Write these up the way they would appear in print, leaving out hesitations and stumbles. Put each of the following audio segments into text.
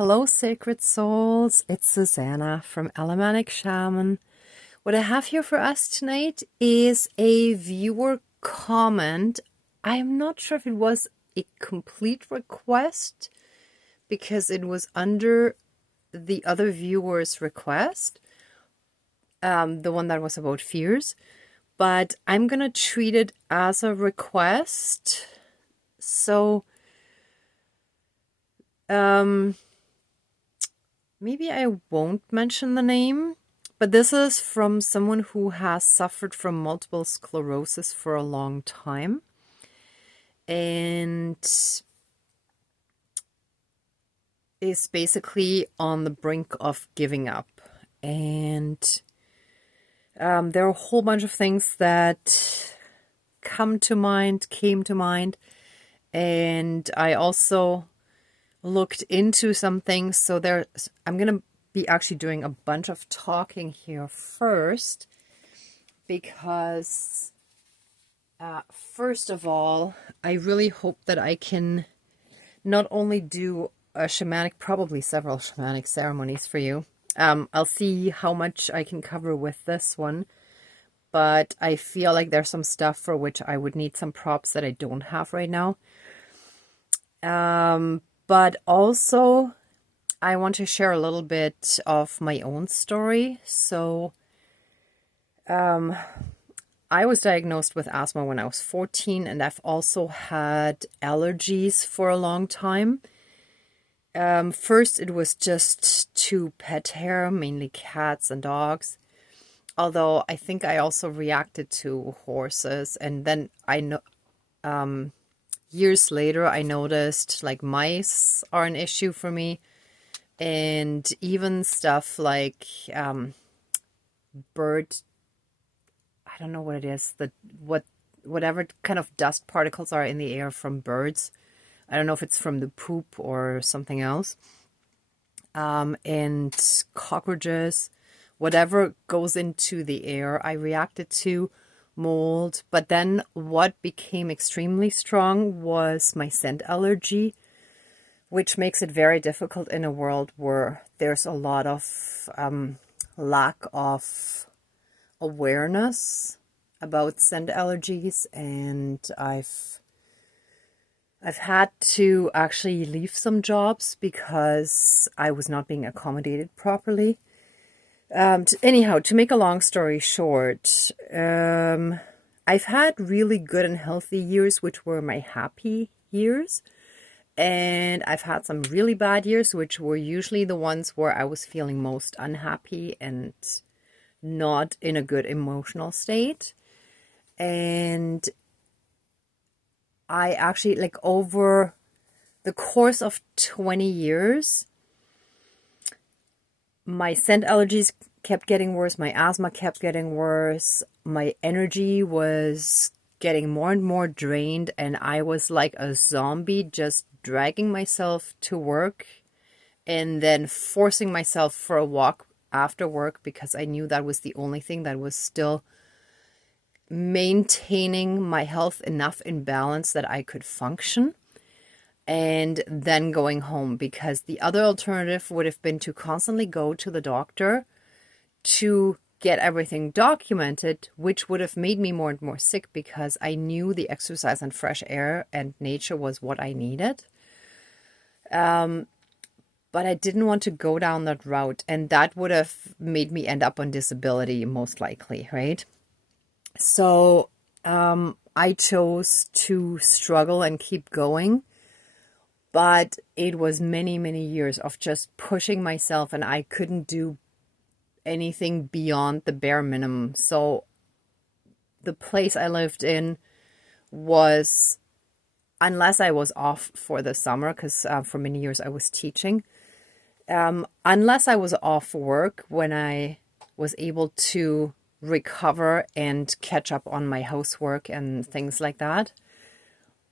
Hello, sacred souls. It's Susanna from Shamanic Shaman. What I have here for us tonight is a viewer comment. I'm not sure if it was a complete request because it was under the other viewer's request, the one that was about fears, but I'm gonna treat it as a request. So, maybe I won't mention the name, but this is from someone who has suffered from multiple sclerosis for a long time and is basically on the brink of giving up. And there are a whole bunch of things that came to mind, and I also looked into some things. So I'm going to be actually doing a bunch of talking here first, because first of all, I really hope that I can not only do a shamanic, probably several shamanic ceremonies for you. I'll see how much I can cover with this one, but I feel like there's some stuff for which I would need some props that I don't have right now. But also, I want to share a little bit of my own story. So, I was diagnosed with asthma when I was 14, and I've also had allergies for a long time. First, it was just to pet hair, mainly cats and dogs. Although I think I also reacted to horses, and then I know, years later, I noticed like mice are an issue for me, and even stuff like bird. I don't know what it is. Whatever kind of dust particles are in the air from birds. I don't know if it's from the poop or something else. And cockroaches, whatever goes into the air, I reacted to. Mold. But then what became extremely strong was my scent allergy, which makes it very difficult in a world where there's a lot of lack of awareness about scent allergies, and I've had to actually leave some jobs because I was not being accommodated properly. Anyhow, to make a long story short, I've had really good and healthy years, which were my happy years. And I've had some really bad years, which were usually the ones where I was feeling most unhappy and not in a good emotional state. And I actually, like, over the course of 20 years, my scent allergies kept getting worse. My asthma kept getting worse. My energy was getting more and more drained. And I was like a zombie, just dragging myself to work and then forcing myself for a walk after work, because I knew that was the only thing that was still maintaining my health enough in balance that I could function. And then going home, because the other alternative would have been to constantly go to the doctor to get everything documented, which would have made me more and more sick, because I knew the exercise and fresh air and nature was what I needed. But I didn't want to go down that route, and that would have made me end up on disability, most likely, right? So I chose to struggle and keep going. But it was many, many years of just pushing myself, and I couldn't do anything beyond the bare minimum. So the place I lived in was, unless I was off for the summer, because for many years I was teaching, unless I was off work when I was able to recover and catch up on my housework and things like that,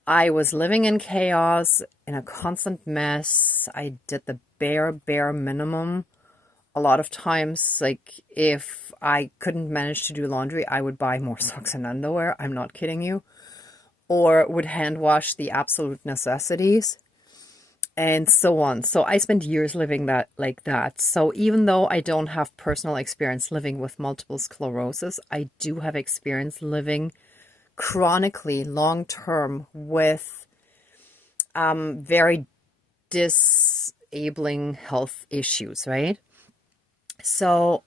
I was living in chaos, in a constant mess. I did the bare minimum. A lot of times, like, if I couldn't manage to do laundry, I would buy more socks and underwear. I'm not kidding you. Or would hand wash the absolute necessities. and so on. So I spent years living that like that. So even though I don't have personal experience living with multiple sclerosis, I do have experience living chronically long term with very disabling health issues, right? So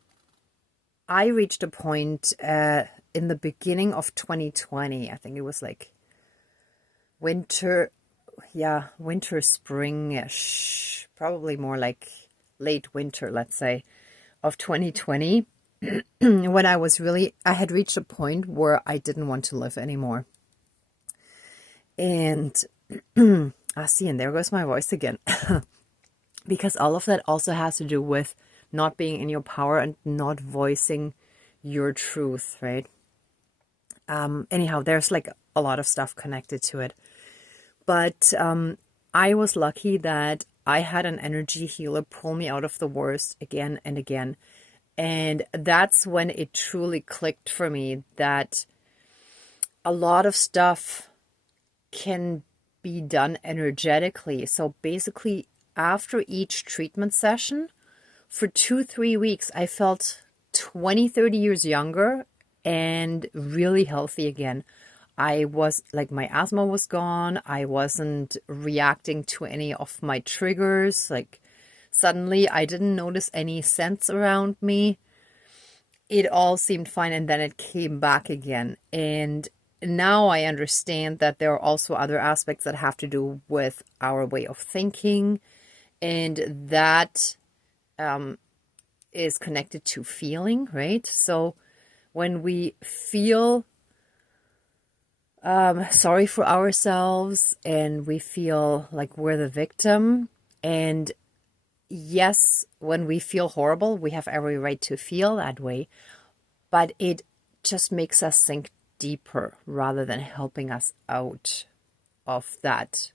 I reached a point in the beginning of 2020. I think it was like winter, springish, probably more like late winter, let's say, of 2020, when I had reached a point where I didn't want to live anymore. And see, and there goes my voice again. Because all of that also has to do with not being in your power and not voicing your truth, right? Anyhow, there's like a lot of stuff connected to it. But I was lucky that I had an energy healer pull me out of the worst again and again. And that's when it truly clicked for me that a lot of stuff can be done energetically. So basically, after each treatment session, for 2-3 weeks, I felt 20-30 years younger and really healthy again. I was like, my asthma was gone. I wasn't reacting to any of my triggers. Like suddenly I didn't notice any scents around me. It all seemed fine. And then it came back again. And now I understand that there are also other aspects that have to do with our way of thinking. And that is connected to feeling, right? So when we feel sorry for ourselves and we feel like we're the victim, and yes, when we feel horrible, we have every right to feel that way, but it just makes us sink deeper rather than helping us out of that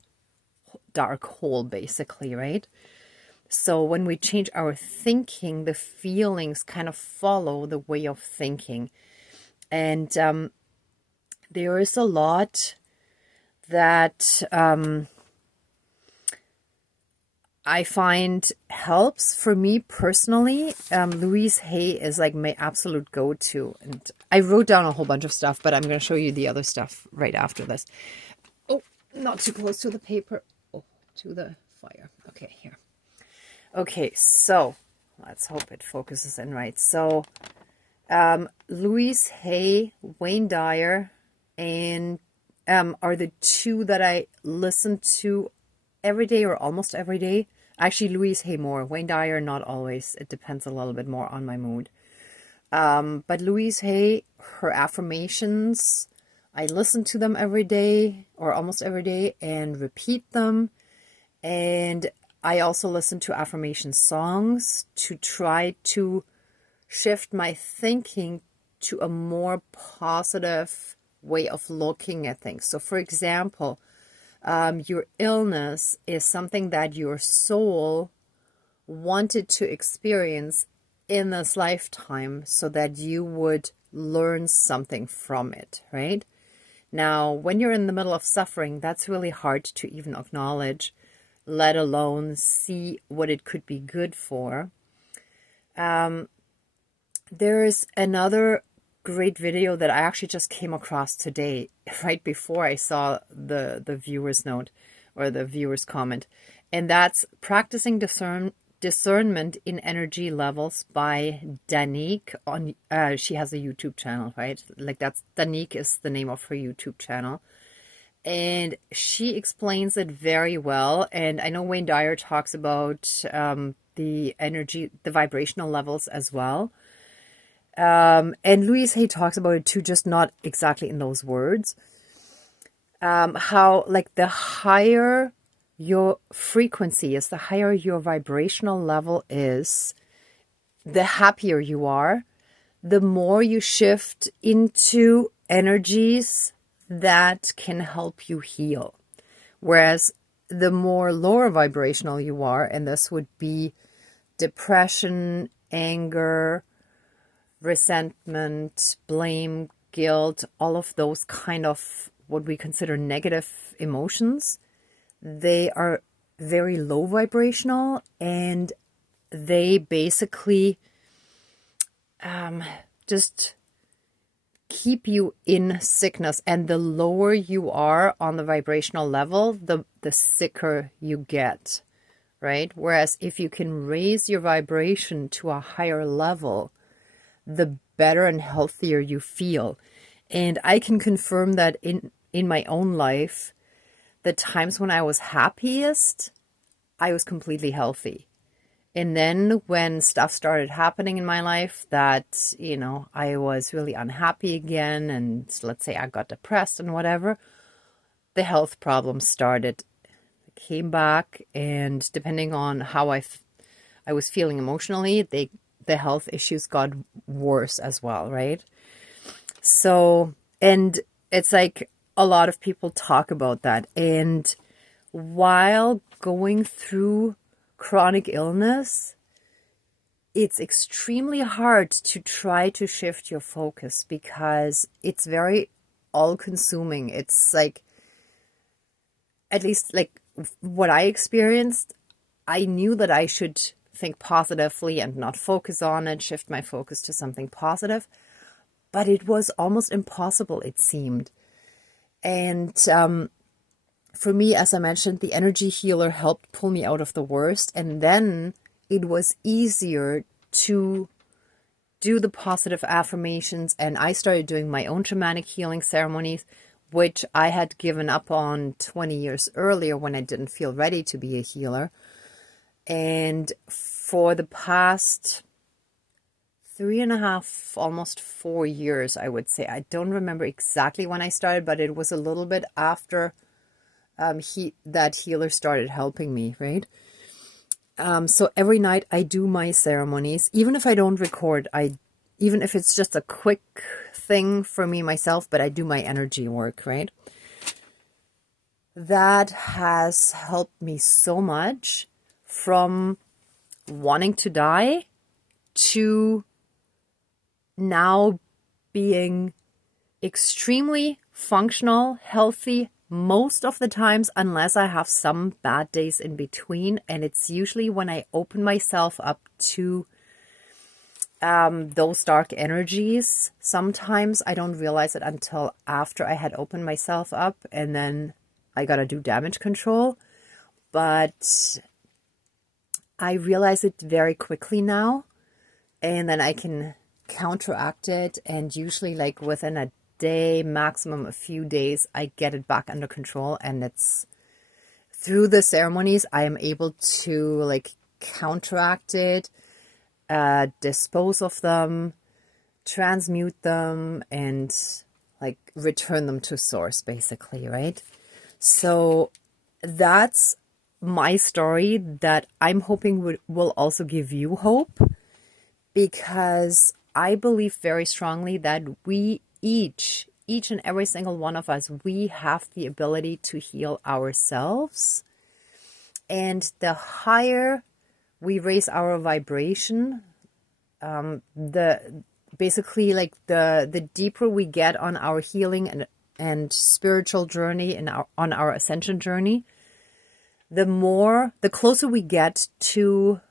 dark hole, basically, right? So when we change our thinking, the feelings kind of follow the way of thinking. And there is a lot that I find helps for me personally. Louise Hay is like my absolute go-to. And I wrote down a whole bunch of stuff, but I'm going to show you the other stuff right after this. Oh, not too close to the paper. Oh, to the fire. Okay, here. Okay, so let's hope it focuses in right. So Louise Hay, Wayne Dyer, and are the two that I listen to every day or almost every day. Actually, Louise Hay more. Wayne Dyer, not always. It depends a little bit more on my mood. But Louise Hay, her affirmations, I listen to them every day or almost every day and repeat them. And I also listen to affirmation songs to try to shift my thinking to a more positive way of looking at things. So for example, your illness is something that your soul wanted to experience in this lifetime so that you would learn something from it, right? Now, when you're in the middle of suffering, that's really hard to even acknowledge, let alone see what it could be good for. There is another great video that I actually just came across today, right before I saw the viewer's note or the viewer's comment. And that's Practicing Discernment in Energy Levels by Danique. She has a YouTube channel, right? Like that's Danique is the name of her YouTube channel. And she explains it very well. And I know Wayne Dyer talks about the energy, the vibrational levels as well. And Louise Hay talks about it too, just not exactly in those words. How like the higher your frequency is, the higher your vibrational level is, the happier you are, the more you shift into energies that can help you heal. Whereas the more lower vibrational you are, and this would be depression, anger, resentment, blame, guilt, all of those kind of what we consider negative emotions, they are very low vibrational, and they basically just keep you in sickness. And the lower you are on the vibrational level, the sicker you get, right? Whereas if you can raise your vibration to a higher level, the better and healthier you feel. And I can confirm that in my own life, the times when I was happiest, I was completely healthy. And then when stuff started happening in my life that, I was really unhappy again, and let's say I got depressed and whatever, the health problems started, came back, and depending on how I was feeling emotionally, the health issues got worse as well, right? So, and it's like a lot of people talk about that. And while going through chronic illness, it's extremely hard to try to shift your focus because it's very all-consuming. It's like, at least like what I experienced, I knew that I should think positively and not focus on it, shift my focus to something positive. But it was almost impossible, it seemed. And for me, as I mentioned, the energy healer helped pull me out of the worst. And then it was easier to do the positive affirmations. And I started doing my own shamanic healing ceremonies, which I had given up on 20 years earlier when I didn't feel ready to be a healer. And for the past 3.5, almost 4 years, I would say. I don't remember exactly when I started, but it was a little bit after that healer started helping me, right? So every night I do my ceremonies, even if I don't record, even if it's just a quick thing for me myself, but I do my energy work, right? That has helped me so much, from wanting to die to now being extremely functional, healthy most of the times, unless I have some bad days in between. And it's usually when I open myself up to those dark energies. Sometimes I don't realize it until after I had opened myself up, and then I gotta do damage control. But I realize it very quickly now, and then I can counteract it, and usually like within a day, maximum a few days, I get it back under control. And it's through the ceremonies I am able to like counteract it, dispose of them, transmute them, and like return them to source, basically, right? So that's my story that I'm hoping will also give you hope, because I believe very strongly that we each and every single one of us, we have the ability to heal ourselves. And the higher we raise our vibration, basically like the deeper we get on our healing and spiritual journey and on our ascension journey, the closer we get to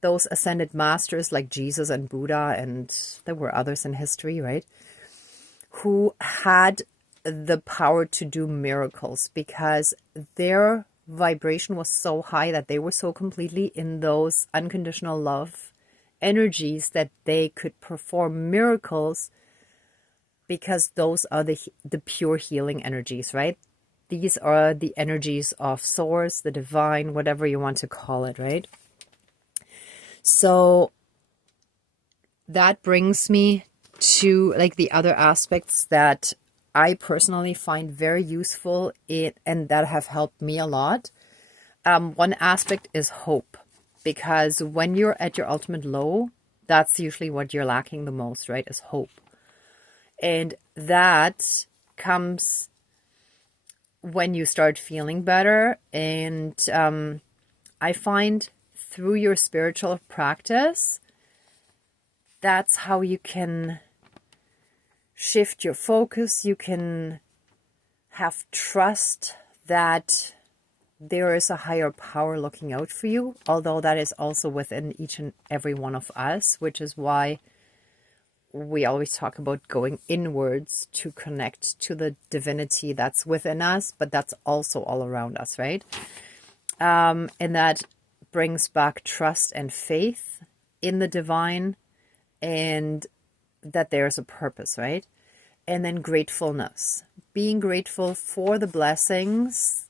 those ascended masters like Jesus and Buddha, and there were others in history, right, who had the power to do miracles because their vibration was so high, that they were so completely in those unconditional love energies that they could perform miracles, because those are the pure healing energies, right? These are the energies of source, the divine, whatever you want to call it, right? So that brings me to like the other aspects that I personally find very useful and that have helped me a lot. One aspect is hope, because when you're at your ultimate low, that's usually what you're lacking the most, right? Is hope. And that comes when you start feeling better. And I find through your spiritual practice, that's how you can shift your focus. You can have trust that there is a higher power looking out for you, although that is also within each and every one of us, which is why we always talk about going inwards to connect to the divinity that's within us, but that's also all around us, right? And that brings back trust and faith in the divine, and that there's a purpose, right? And then gratefulness, being grateful for the blessings,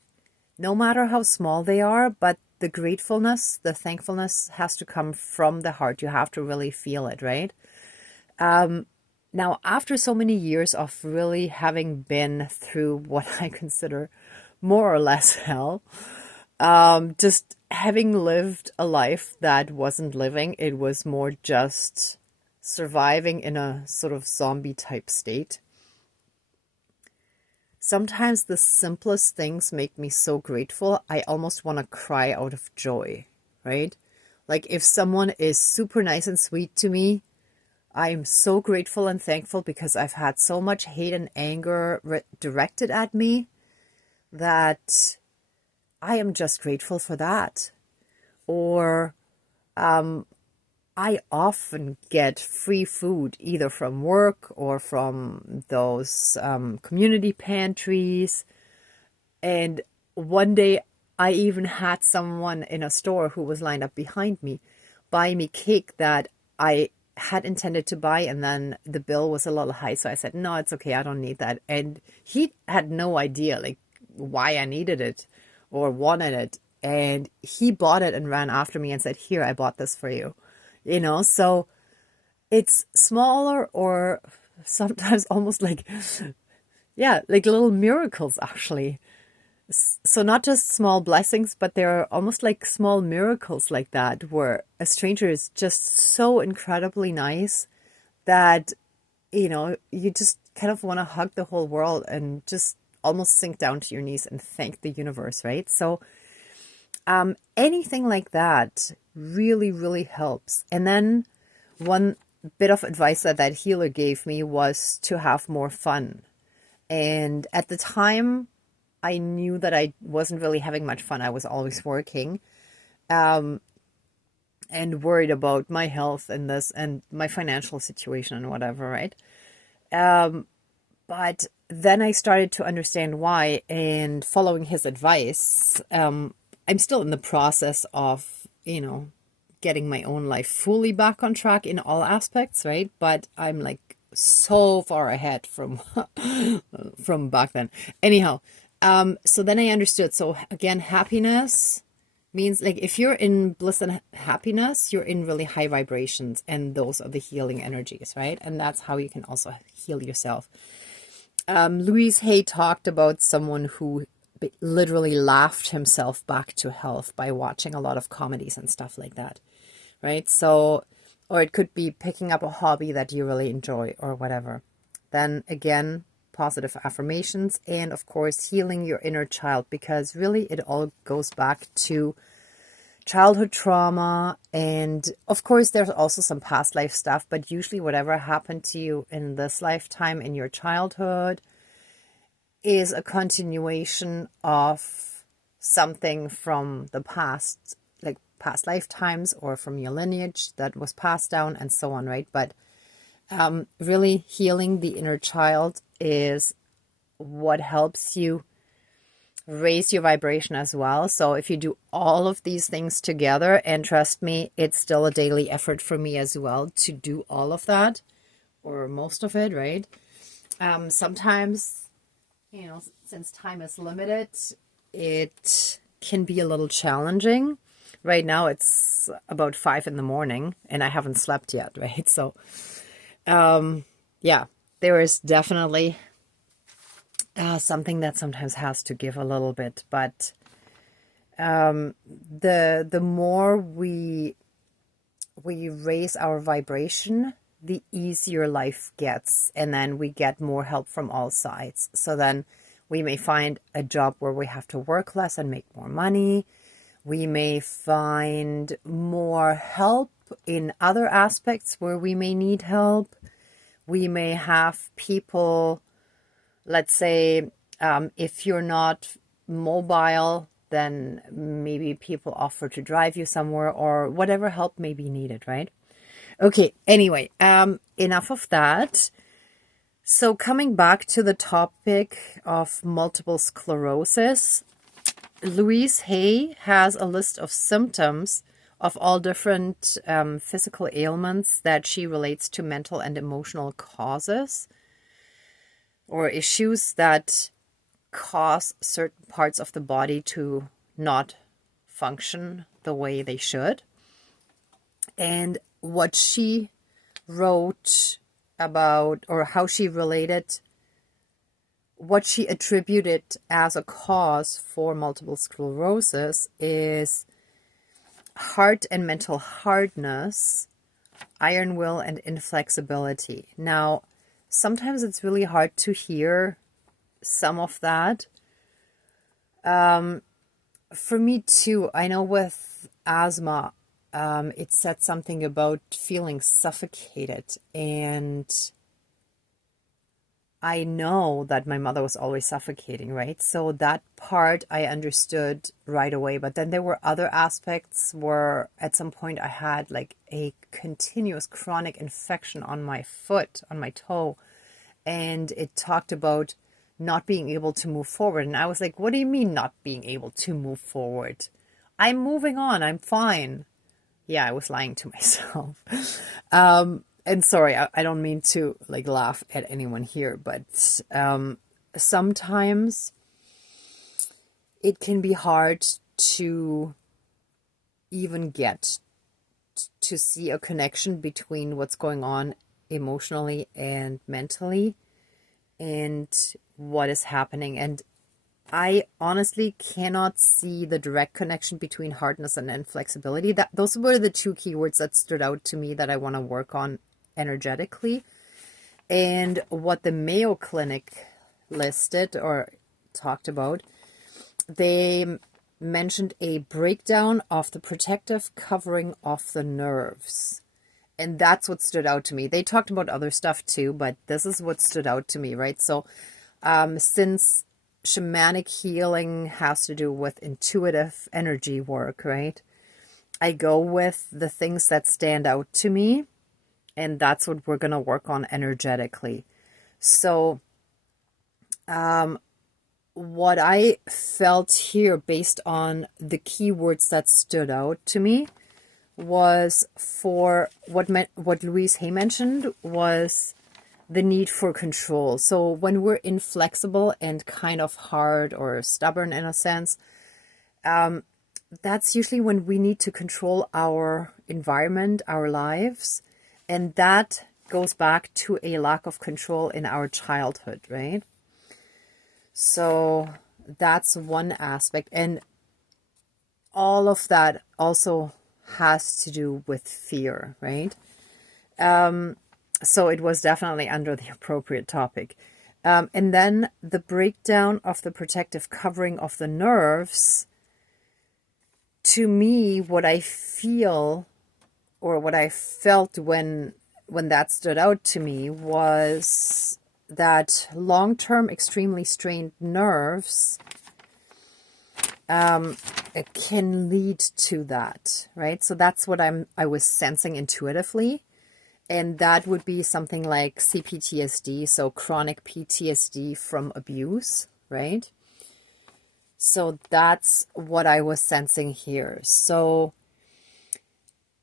no matter how small they are, but the gratefulness, the thankfulness has to come from the heart. You have to really feel it, right? Now, after so many years of really having been through what I consider more or less hell, just having lived a life that wasn't living, it was more just surviving in a sort of zombie type state. Sometimes the simplest things make me so grateful, I almost want to cry out of joy, right? Like if someone is super nice and sweet to me, I'm so grateful and thankful because I've had so much hate and anger directed at me that I am just grateful for that. Or I often get free food either from work or from those community pantries. And one day I even had someone in a store who was lined up behind me buy me cake that I had intended to buy, and then the bill was a little high, so I said, no, it's okay, I don't need that. And he had no idea like why I needed it or wanted it, and he bought it and ran after me and said, here, I bought this for you, you know. So it's smaller, or sometimes almost like, yeah, like little miracles actually. So not just small blessings, but there are almost like small miracles like that, where a stranger is just so incredibly nice that, you know, you just kind of want to hug the whole world and just almost sink down to your knees and thank the universe, right? So anything like that really, really helps. And then one bit of advice that that healer gave me was to have more fun. And at the time, I knew that I wasn't really having much fun. I was always working, and worried about my health and this and my financial situation and whatever, right? But then I started to understand why, and following his advice, I'm still in the process of, you know, getting my own life fully back on track in all aspects, right? But I'm like so far ahead from from back then. Anyhow, so then I understood. So again, happiness means like if you're in bliss and happiness, you're in really high vibrations, and those are the healing energies, right? And that's how you can also heal yourself. Louise Hay talked about someone who literally laughed himself back to health by watching a lot of comedies and stuff like that, right? So, or it could be picking up a hobby that you really enjoy or whatever. Then again, positive affirmations, and of course healing your inner child, because really it all goes back to childhood trauma. And of course there's also some past life stuff, but usually whatever happened to you in this lifetime in your childhood is a continuation of something from the past, like past lifetimes or from your lineage that was passed down and so on, right? But really healing the inner child is what helps you raise your vibration as well. So if you do all of these things together, and trust me, it's still a daily effort for me as well to do all of that, or most of it, right? Sometimes, you know, since time is limited, it can be a little challenging. Right now it's about 5 a.m. and I haven't slept yet, right? So yeah, there is definitely something that sometimes has to give a little bit, but the more we raise our vibration, the easier life gets, and then we get more help from all sides. So then we may find a job where we have to work less and make more money. We may find more help in other aspects where we may need help. We may have people, let's say, if you're not mobile, then maybe people offer to drive you somewhere or whatever help may be needed, right? Okay, anyway, enough of that. So coming back to the topic of multiple sclerosis, Louise Hay has a list of symptoms of all different physical ailments that she relates to mental and emotional causes or issues that cause certain parts of the body to not function the way they should. And what she wrote about, or how she related, what she attributed as a cause for multiple sclerosis is heart and mental hardness, iron will, and inflexibility. Now, sometimes it's really hard to hear some of that. For me too, I know with asthma, it said something about feeling suffocated, and I know that my mother was always suffocating, right? So that part I understood right away. But then there were other aspects where at some point I had like a continuous chronic infection on my foot, on my toe, and it talked about not being able to move forward. And I was like, what do you mean not being able to move forward? I'm moving on. I'm fine. Yeah, I was lying to myself. And sorry, I don't mean to like laugh at anyone here, but sometimes it can be hard to even get to see a connection between what's going on emotionally and mentally and what is happening. And I honestly cannot see the direct connection between hardness and inflexibility. Those were the two keywords that stood out to me that I want to work on energetically. And what the Mayo Clinic listed or talked about, they mentioned a breakdown of the protective covering of the nerves. And that's what stood out to me. They talked about other stuff too, but this is what stood out to me, right? So since shamanic healing has to do with intuitive energy work, right? I go with the things that stand out to me, and that's what we're going to work on energetically. So what I felt here based on the keywords that stood out to me was for what Louise Hay mentioned was the need for control. So when we're inflexible and kind of hard or stubborn in a sense, that's usually when we need to control our environment, our lives. And that goes back to a lack of control in our childhood, right? So that's one aspect. And all of that also has to do with fear, right? So it was definitely under the appropriate topic. And then the breakdown of the protective covering of the nerves. To me, what I feel or what I felt when that stood out to me was that long-term extremely strained nerves can lead to that, right? So that's what I was sensing intuitively. And that would be something like CPTSD, so chronic PTSD from abuse, right? So that's what I was sensing here. So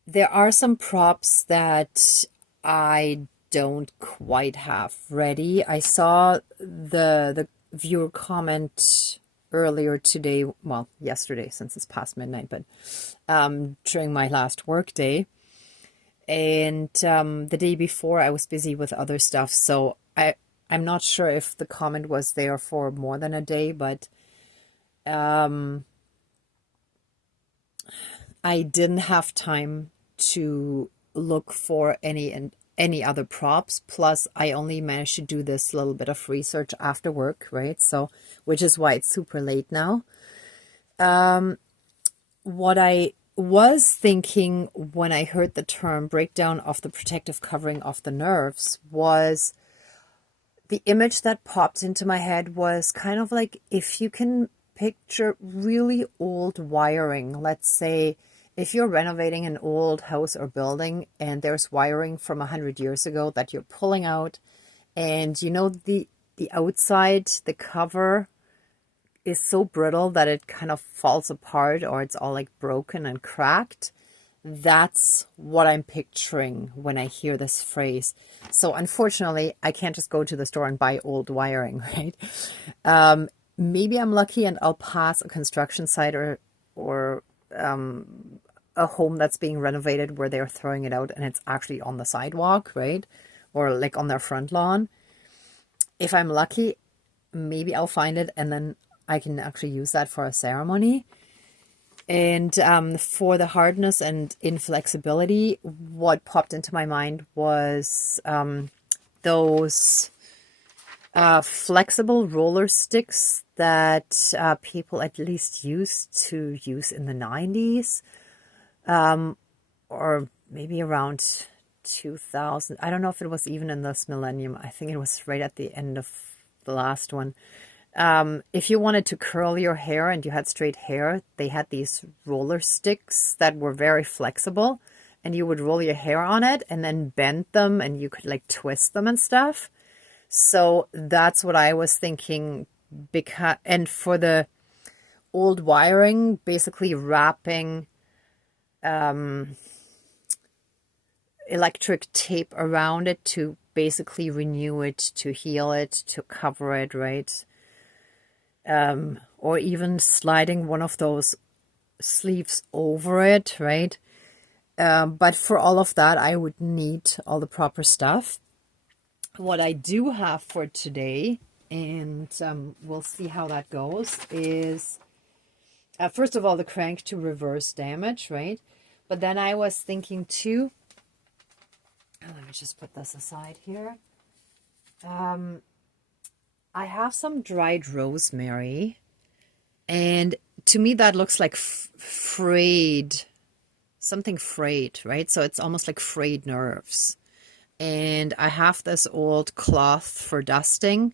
there are some props that I don't quite have ready. I saw the viewer comment earlier today, well, yesterday since it's past midnight, but during my last work day. And the day before I was busy with other stuff. So I'm not sure if the comment was there for more than a day, but I didn't have time to look for any other props. Plus, I only managed to do this little bit of research after work, right? So, which is why it's super late now. What I was thinking when I heard the term breakdown of the protective covering of the nerves was the image that popped into my head was kind of like if you can picture really old wiring. Let's say if you're renovating an old house or building and there's wiring from 100 years ago that you're pulling out, and you know the outside, the cover is so brittle that it kind of falls apart, or it's all like broken and cracked. That's what I'm picturing when I hear this phrase. So unfortunately, I can't just go to the store and buy old wiring, right? Maybe I'm lucky and I'll pass a construction site or a home that's being renovated where they're throwing it out and it's actually on the sidewalk, right? Or like on their front lawn. If I'm lucky, maybe I'll find it and then I can actually use that for a ceremony. And for the hardness and inflexibility, what popped into my mind was those flexible roller sticks that people at least used to use in the 90s, or maybe around 2000. I don't know if it was even in this millennium. I think it was right at the end of the last one. If you wanted to curl your hair and you had straight hair, they had these roller sticks that were very flexible, and you would roll your hair on it and then bend them and you could like twist them and stuff. So that's what I was thinking. And for the old wiring, basically wrapping electric tape around it to basically renew it, to heal it, to cover it, right? Or even sliding one of those sleeves over it, right? But for all of that, I would need all the proper stuff. What I do have for today, and we'll see how that goes, is first of all, the crank to reverse damage, right? But then I was thinking too, let me just put this aside here. I have some dried rosemary, and to me that looks like frayed, something frayed, right? So it's almost like frayed nerves. And I have this old cloth for dusting,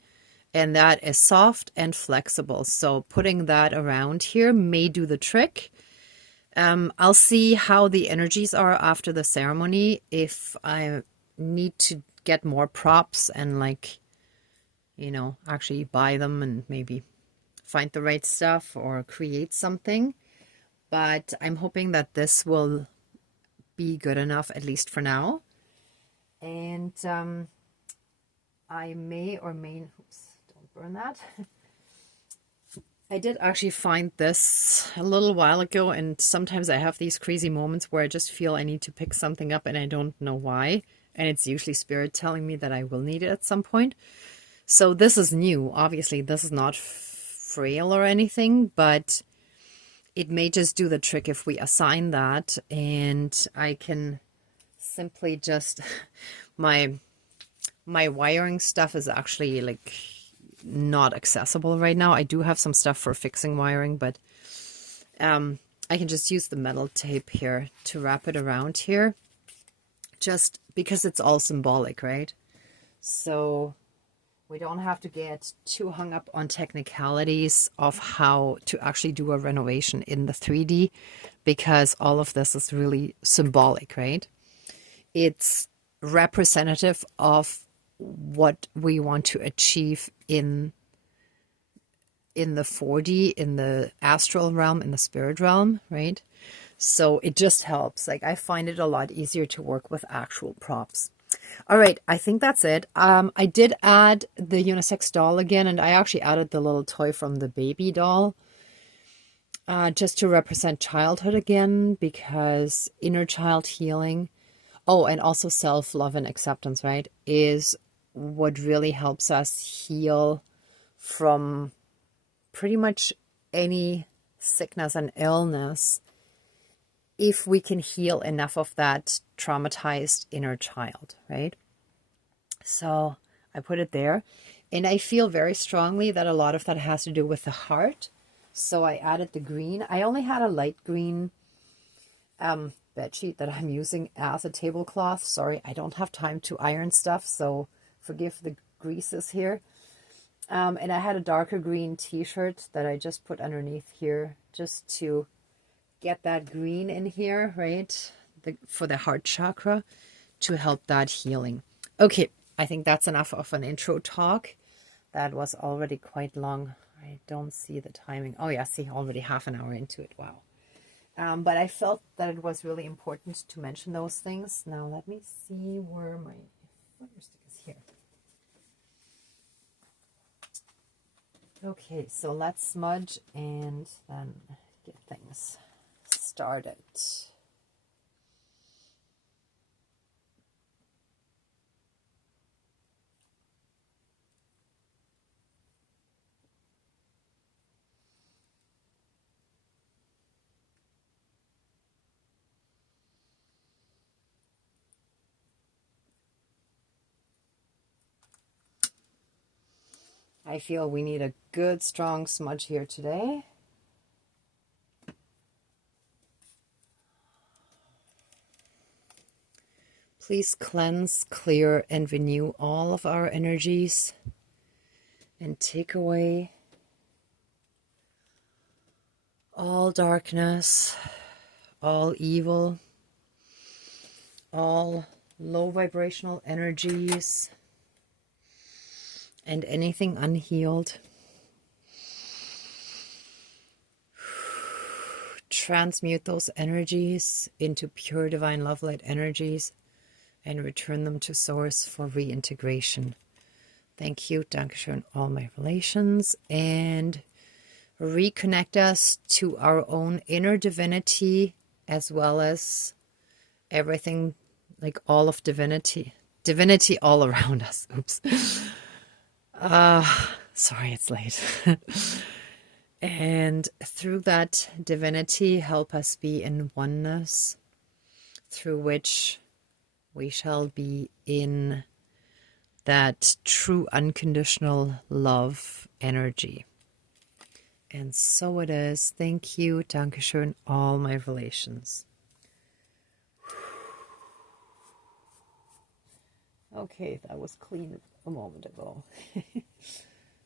and that is soft and flexible. So putting that around here may do the trick. I'll see how the energies are after the ceremony, if I need to get more props and like, you know, actually buy them and maybe find the right stuff or create something. But I'm hoping that this will be good enough, at least for now. And I may or may, oops, don't burn that. I did actually find this a little while ago, and sometimes I have these crazy moments where I just feel I need to pick something up and I don't know why. And it's usually spirit telling me that I will need it at some point. So this is new. Obviously, this is not frail or anything, but it may just do the trick if we assign that, and I can simply just, my wiring stuff is actually like not accessible right now. I do have some stuff for fixing wiring, but I can just use the metal tape here to wrap it around here, just because it's all symbolic, right? So we don't have to get too hung up on technicalities of how to actually do a renovation in the 3D, because all of this is really symbolic, right? It's representative of what we want to achieve in the 4D, in the astral realm, in the spirit realm, right? So it just helps. Like, I find it a lot easier to work with actual props. All right, I think that's it. I did add the unisex doll again, and I actually added the little toy from the baby doll just to represent childhood again, because inner child healing, oh, and also self-love and acceptance, right, is what really helps us heal from pretty much any sickness and illness, if we can heal enough of that traumatized inner child, right? So I put it there, and I feel very strongly that a lot of that has to do with the heart. So I added the green. I only had a light green bedsheet that I'm using as a tablecloth. Sorry, I don't have time to iron stuff, so forgive the greases here. And I had a darker green t-shirt that I just put underneath here just to get that green in here, right? For the heart chakra to help that healing. Okay, I think that's enough of an intro talk. That was already quite long. I don't see the timing. Oh yeah, see, already half an hour into it. Wow. But I felt that it was really important to mention those things. Now let me see where my fire stick is here. Okay, so let's smudge and then get things started. I feel we need a good strong smudge here today. Please cleanse, clear, and renew all of our energies and take away all darkness, all evil, all low vibrational energies, and anything unhealed. Transmute those energies into pure divine love light energies and return them to source for reintegration. Thank you, Dankeschön, all my relations, and reconnect us to our own inner divinity as well as everything, like all of divinity all around us. Oops. Sorry, it's late. And through that divinity, help us be in oneness, through which we shall be in that true unconditional love energy. And so it is. Thank you, Dankeschön, all my relations. Okay, that was clean a moment ago.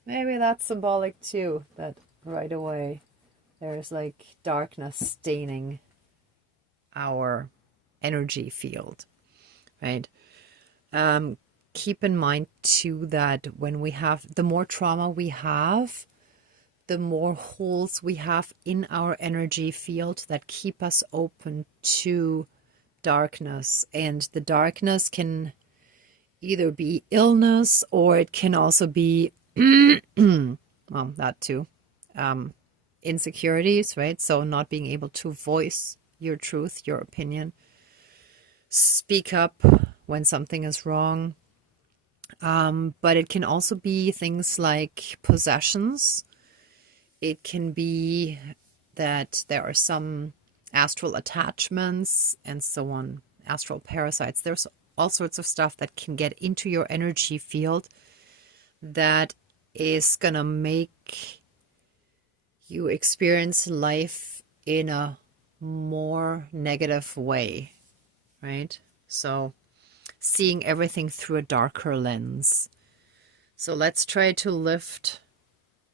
Maybe that's symbolic too, that right away there's like darkness staining our energy field, right? Keep in mind too that when we have, the more trauma we have, the more holes we have in our energy field that keep us open to darkness. And the darkness can either be illness or it can also be, well, that too, insecurities, right? So not being able to voice your truth, your opinion, speak up when something is wrong. But it can also be things like possessions. It can be that there are some astral attachments and so on, astral parasites. There's all sorts of stuff that can get into your energy field that is going to make you experience life in a more negative way, right? So seeing everything through a darker lens. So let's try to lift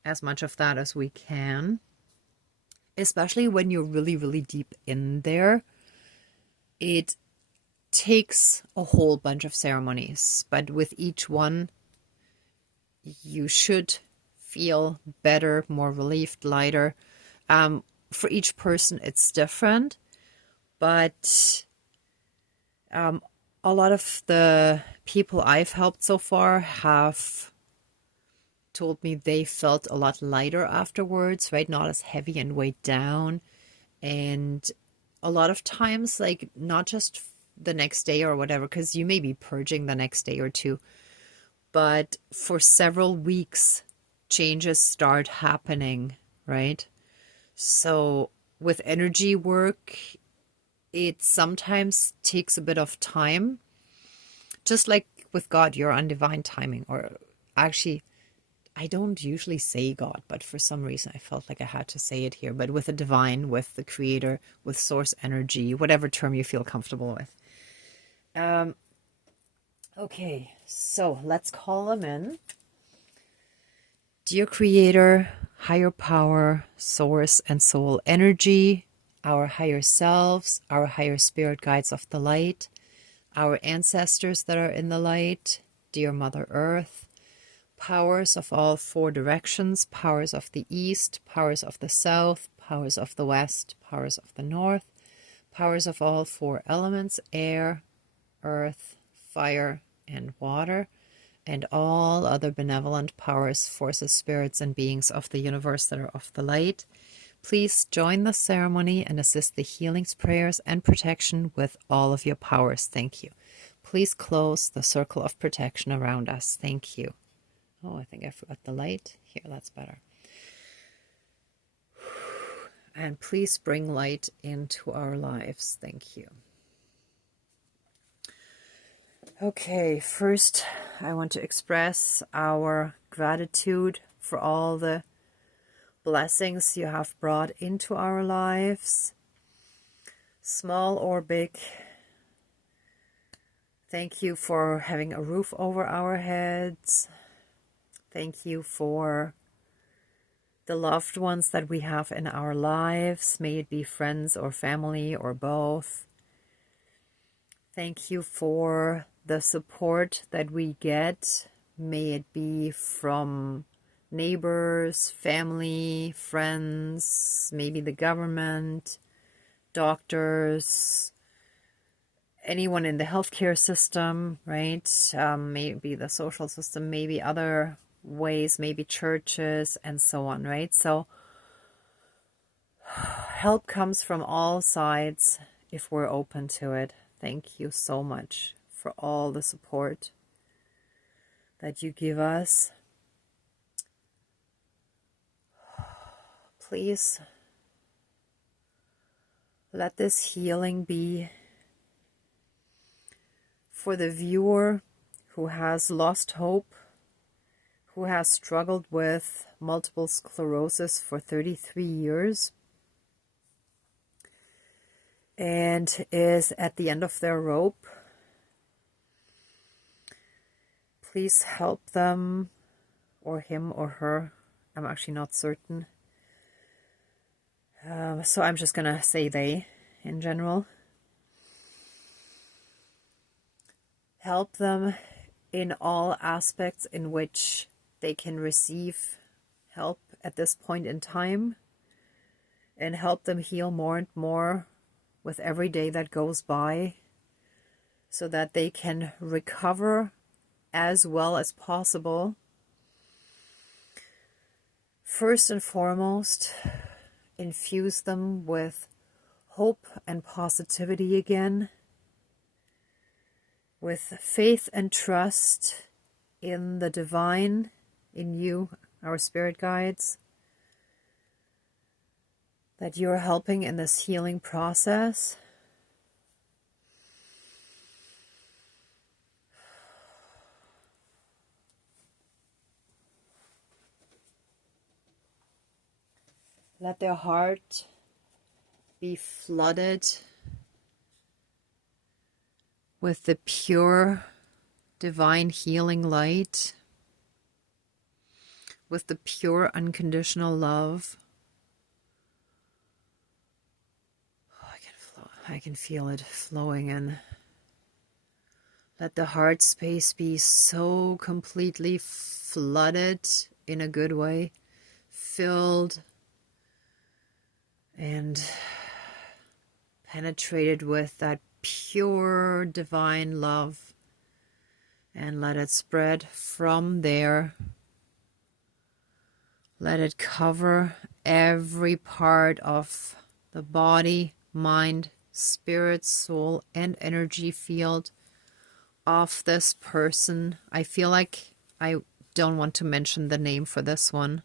as much of that as we can, especially when you're really, really deep in there. It takes a whole bunch of ceremonies, but with each one, you should feel better, more relieved, lighter. For each person, it's different, but a lot of the people I've helped so far have told me they felt a lot lighter afterwards, right? Not as heavy and weighed down. And a lot of times, like, not just the next day or whatever, because you may be purging the next day or two, but for several weeks, changes start happening, right? So with energy work, it sometimes takes a bit of time, just like with God, you're on divine timing. Or actually, I don't usually say God, but for some reason I felt like I had to say it here. But with the divine, with the creator, with source energy, whatever term you feel comfortable with. Okay, so let's call them in. Dear Creator, higher power, source, and soul energy, our higher selves, our higher spirit guides of the light, our ancestors that are in the light, dear Mother Earth, powers of all four directions, powers of the east, powers of the south, powers of the west, powers of the north, powers of all four elements, air, earth, fire, and water, and all other benevolent powers, forces, spirits, and beings of the universe that are of the light. Please join the ceremony and assist the healings, prayers, and protection with all of your powers. Thank you. Please close the circle of protection around us. Thank you. Oh, I think I forgot the light. Here, that's better. And please bring light into our lives. Thank you. Okay, first I want to express our gratitude for all the blessings you have brought into our lives, small or big. Thank you for having a roof over our heads. Thank you for the loved ones that we have in our lives, may it be friends or family or both. Thank you for the support that we get, may it be from neighbors, family, friends, maybe the government, doctors, anyone in the healthcare system, right? Maybe the social system, maybe other ways, maybe churches, and so on, right? So help comes from all sides if we're open to it. Thank you so much for all the support that you give us. Please let this healing be for the viewer who has lost hope, who has struggled with multiple sclerosis for 33 years and is at the end of their rope. Please help them, or him or her. I'm actually not certain. So I'm just going to say they in general. Help them in all aspects in which they can receive help at this point in time, and help them heal more and more with every day that goes by, so that they can recover as well as possible. First and foremost, infuse them with hope and positivity again, with faith and trust in the divine, in you, our spirit guides, that you're helping in this healing process. Let their heart be flooded with the pure divine healing light, with the pure unconditional love. Oh, I can feel it flowing in. Let the heart space be so completely flooded in a good way, filled and penetrated with that pure divine love, and let it spread from there. Let it cover every part of the body, mind, spirit, soul, and energy field of this person. I feel like I don't want to mention the name for this one,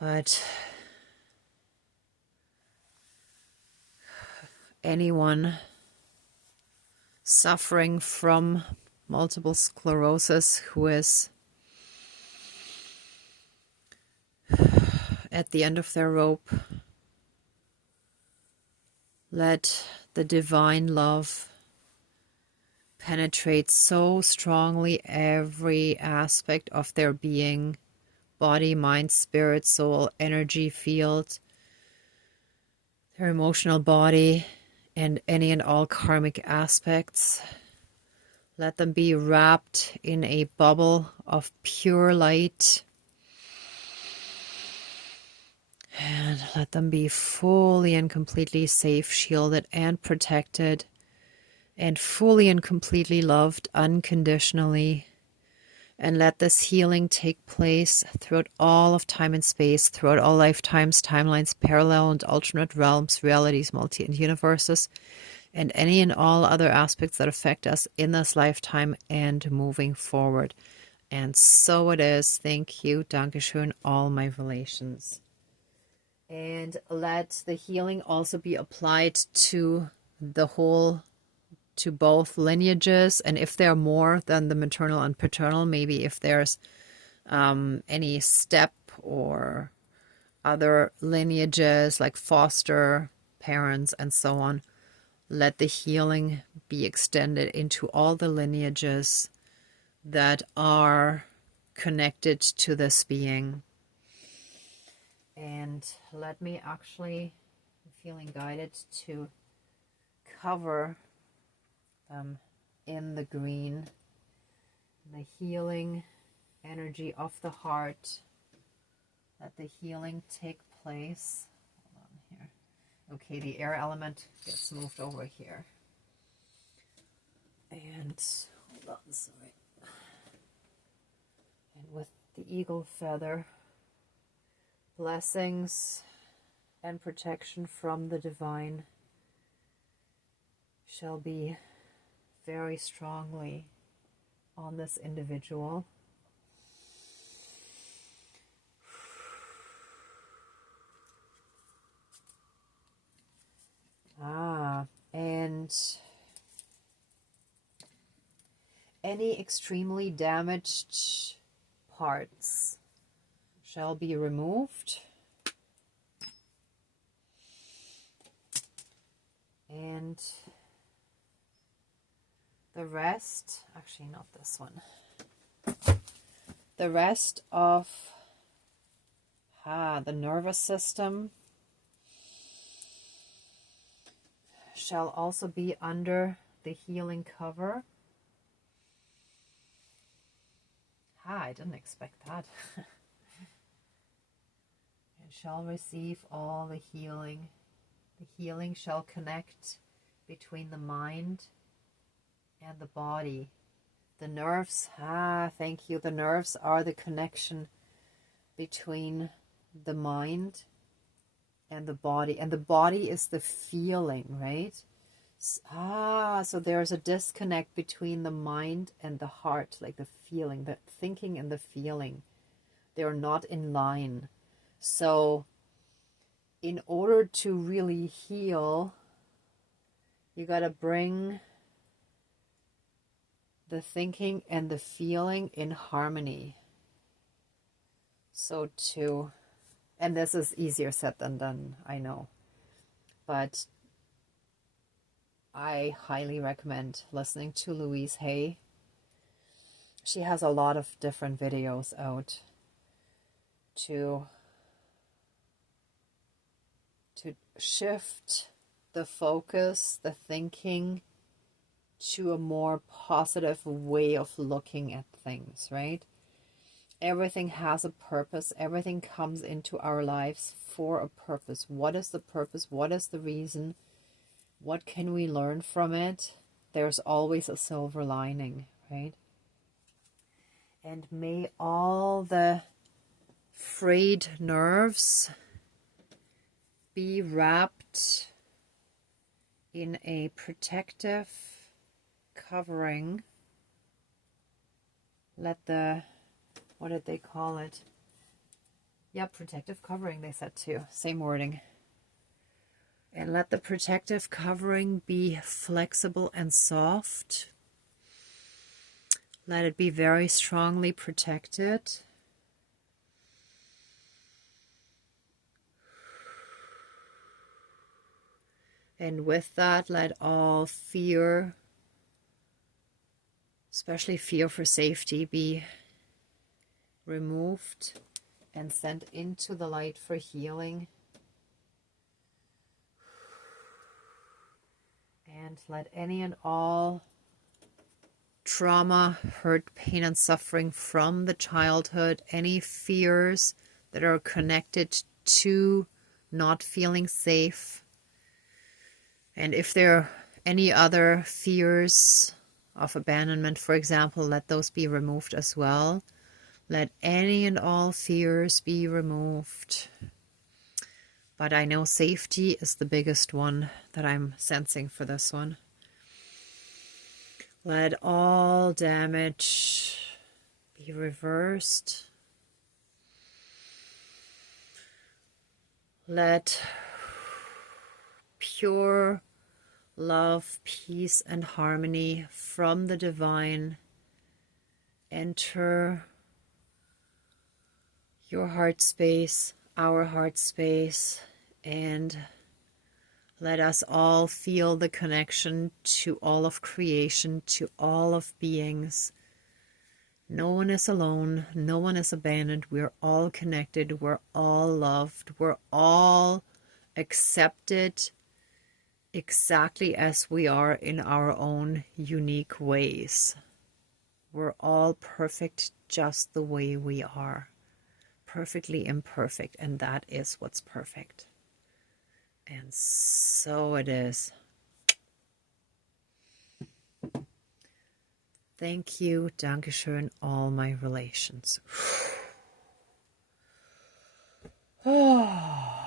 but anyone suffering from multiple sclerosis who is at the end of their rope, let the divine love penetrate so strongly every aspect of their being, body, mind, spirit, soul, energy field, their emotional body, and any and all karmic aspects. Let them be wrapped in a bubble of pure light. And let them be fully and completely safe, shielded, and protected, and fully and completely loved unconditionally. And let this healing take place throughout all of time and space, throughout all lifetimes, timelines, parallel and alternate realms, realities, multi and universes, and any and all other aspects that affect us in this lifetime and moving forward. And so it is. Thank you. Dankeschön, all my relations. And let the healing also be applied to the whole, to both lineages. And if there are more than the maternal and paternal, maybe if there's any step or other lineages like foster parents and so on, let the healing be extended into all the lineages that are connected to this being. And let me actually, I'm feeling guided to cover them in the green, the healing energy of the heart. Let the healing take place. Hold on here. Okay, the air element gets moved over here. And hold on, sorry. And with the eagle feather, blessings and protection from the divine shall be very strongly on this individual. And any extremely damaged parts shall be removed. And the rest, actually not this one, the rest of the nervous system shall also be under the healing cover. I didn't expect that. And shall receive all the healing. The healing shall connect between the mind and the body. The nerves, thank you. The nerves are the connection between the mind and the body. And the body is the feeling, right? So there's a disconnect between the mind and the heart, like the feeling, the thinking and the feeling. They're not in line. So in order to really heal, you got to bring the thinking and the feeling in harmony. So and this is easier said than done, I know. But I highly recommend listening to Louise Hay. She has a lot of different videos out to shift the focus, the thinking, to a more positive way of looking at things, right? Everything has a purpose. Everything comes into our lives for a purpose. What is the purpose? What is the reason? What can we learn from it? There's always a silver lining, right? And may all the frayed nerves be wrapped in a protective covering. Let the, what did they call it? Yeah, protective covering, they said too. Same wording. And let the protective covering be flexible and soft. Let it be very strongly protected. And with that, let all fear especially fear for safety, be removed and sent into the light for healing. And let any and all trauma, hurt, pain, and suffering from the childhood, any fears that are connected to not feeling safe, and if there are any other fears of abandonment, for example, let those be removed as well. Let any and all fears be removed. But I know safety is the biggest one that I'm sensing for this one. Let all damage be reversed. Let pure love, peace, and harmony from the divine enter your heart space, our heart space, and let us all feel the connection to all of creation, to all of beings. No one is alone. No one is abandoned. We're all connected. We're all loved. We're all accepted exactly as we are in our own unique ways. We're all perfect just the way we are. Perfectly imperfect, and that is what's perfect. And so it is. Thank you, Dankeschön, all my relations. Oh,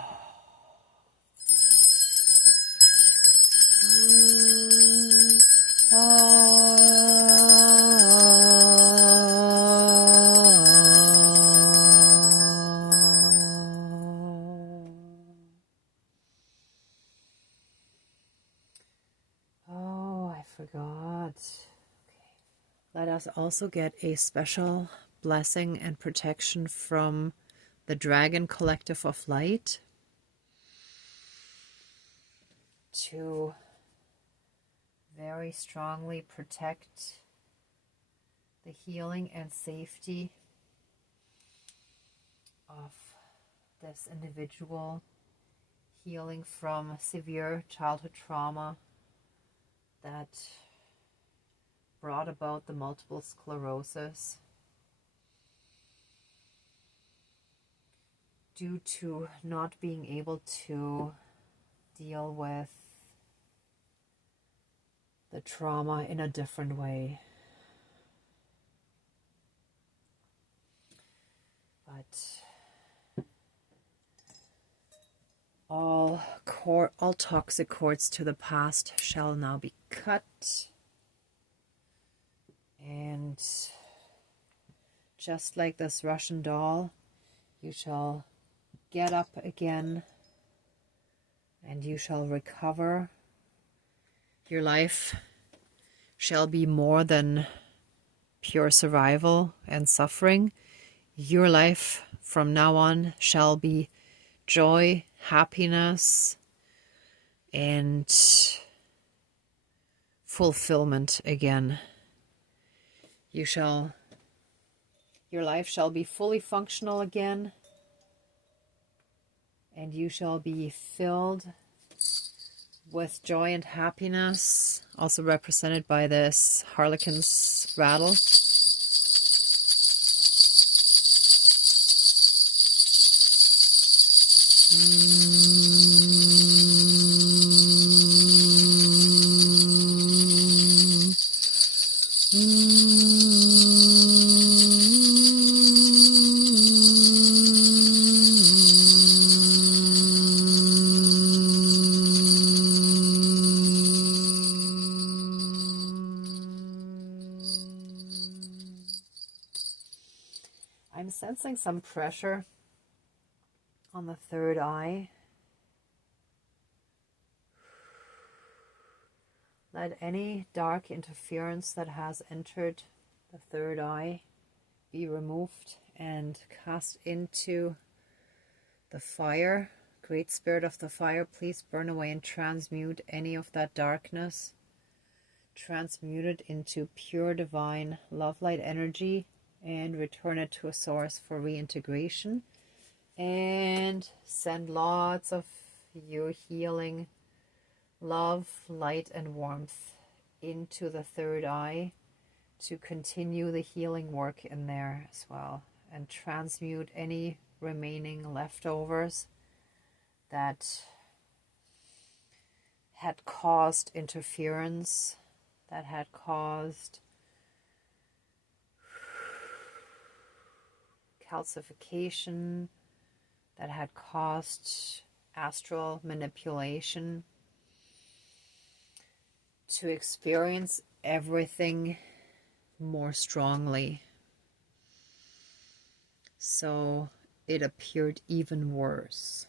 I forgot. Let us also get a special blessing and protection from the Dragon Collective of Light to very strongly protect the healing and safety of this individual, healing from severe childhood trauma that brought about the multiple sclerosis due to not being able to deal with the trauma in a different way. But all toxic cords to the past shall now be cut. And just like this Russian doll, you shall get up again and you shall recover. Your life shall be more than pure survival and suffering. Your life from now on shall be joy, happiness, and fulfillment again. Your life shall be fully functional again, and you shall be filled with joy and happiness, also represented by this harlequin's rattle. I'm sensing some pressure on the third eye. Let any dark interference that has entered the third eye be removed and cast into the fire. Great Spirit of the fire, please burn away and transmute any of that darkness transmute it into pure divine love light energy, and return it to a source for reintegration. And send lots of your healing love, light, and warmth into the third eye to continue the healing work in there as well, and transmute any remaining leftovers that had caused interference, that had caused calcification, that had caused astral manipulation, to experience everything more strongly. So it appeared even worse.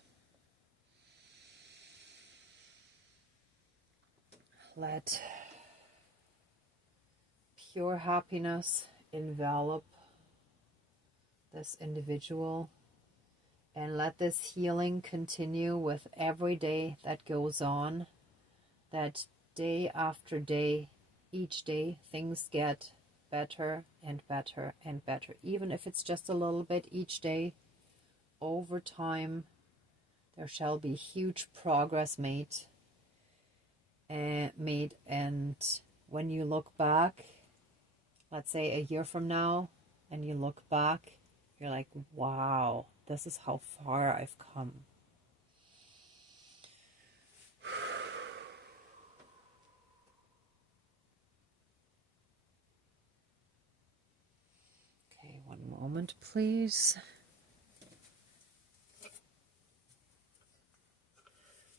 Let pure happiness envelop this individual, and let this healing continue with every day that goes on, that day after day, each day, things get better and better and better. Even if it's just a little bit each day, over time, there shall be huge progress made. And when you look back, let's say a year from now, and you look back, you're like, wow, this is how far I've come. Okay, one moment, please.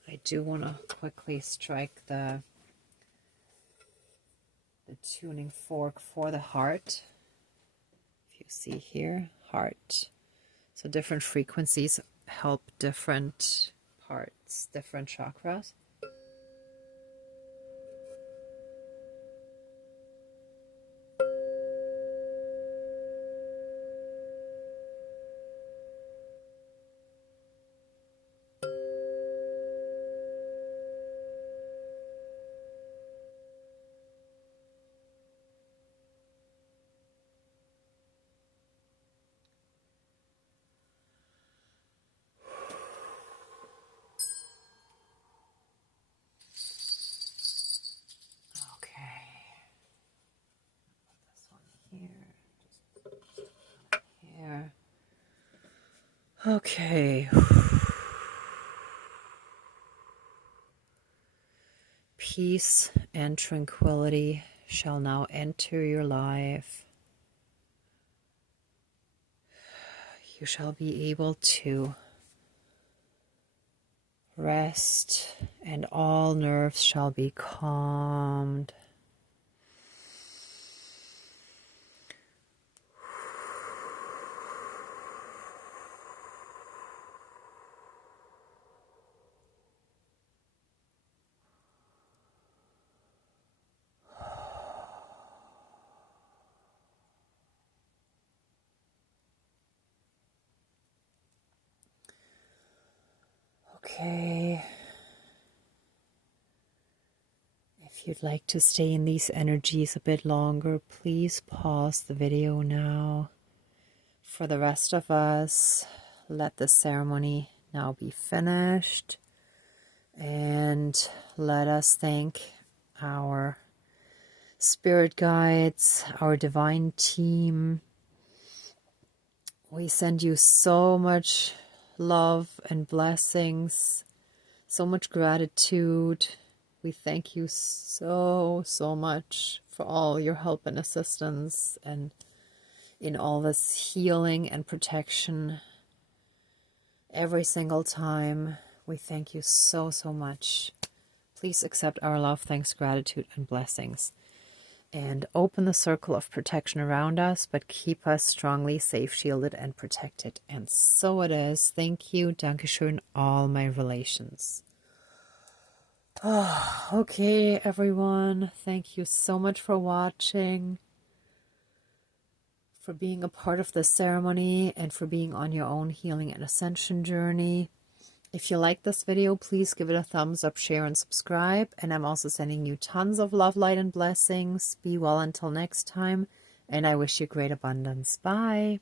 I do want to quickly strike the tuning fork for the heart. If you see here, heart. So different frequencies help different parts, different chakras. Here. Okay. Peace and tranquility shall now enter your life. You shall be able to rest, and all nerves shall be calmed. Okay. If you'd like to stay in these energies a bit longer, please pause the video now. For the rest of us, let the ceremony now be finished, and let us thank our spirit guides, our divine team. We send you so much love and blessings, so much gratitude. We thank you so much for all your help and assistance, and in all this healing and protection every single time. We thank you so much. Please accept our love, thanks, gratitude, and blessings, and open the circle of protection around us, but keep us strongly safe, shielded, and protected. And so it is. Thank you. Dankeschön, all my relations. Oh, okay, everyone. Thank you so much for watching, for being a part of this ceremony, and for being on your own healing and ascension journey. If you like this video, please give it a thumbs up, share, and subscribe. And I'm also sending you tons of love, light, and blessings. Be well until next time. And I wish you great abundance. Bye.